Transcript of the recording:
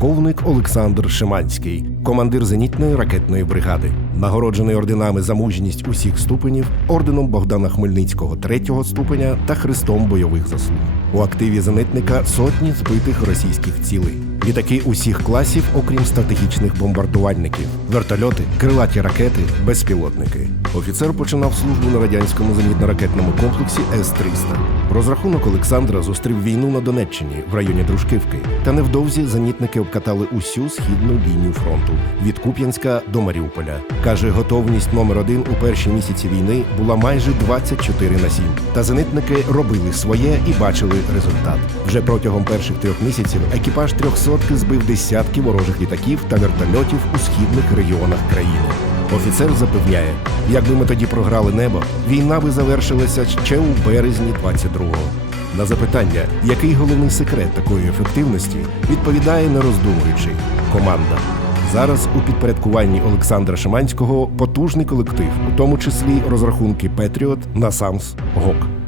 полковник Олександр Шиманський, командир зенітної ракетної бригади, нагороджений орденами за мужність усіх ступенів, орденом Богдана Хмельницького третього ступеня та хрестом бойових заслуг. У активі зенитника сотні збитих російських цілей. Літаки усіх класів, окрім стратегічних бомбардувальників, вертольоти, крилаті ракети, безпілотники. Офіцер починав службу на радянському зенітно-ракетному комплексі С-300. Розрахунок Олександра зустрів війну на Донеччині в районі Дружківки. Та невдовзі зенітники обкатали усю східну лінію фронту від Куп'янська до Маріуполя. Каже, готовність номер один у перші місяці війни була майже 24 на 7. Та зенитники робили своє і бачили результат. Вже протягом перших трьох місяців екіпаж трьохсотки збив десятки ворожих літаків та вертольотів у східних регіонах країни. Офіцер запевняє, якби ми тоді програли небо, війна би завершилася ще у березні 22-го. На запитання, який головний секрет такої ефективності, відповідає не роздумуючи команда. Зараз у підпорядкуванні Олександра Шиманського потужний колектив, у тому числі розрахунки Петріот, на Самс ГОК.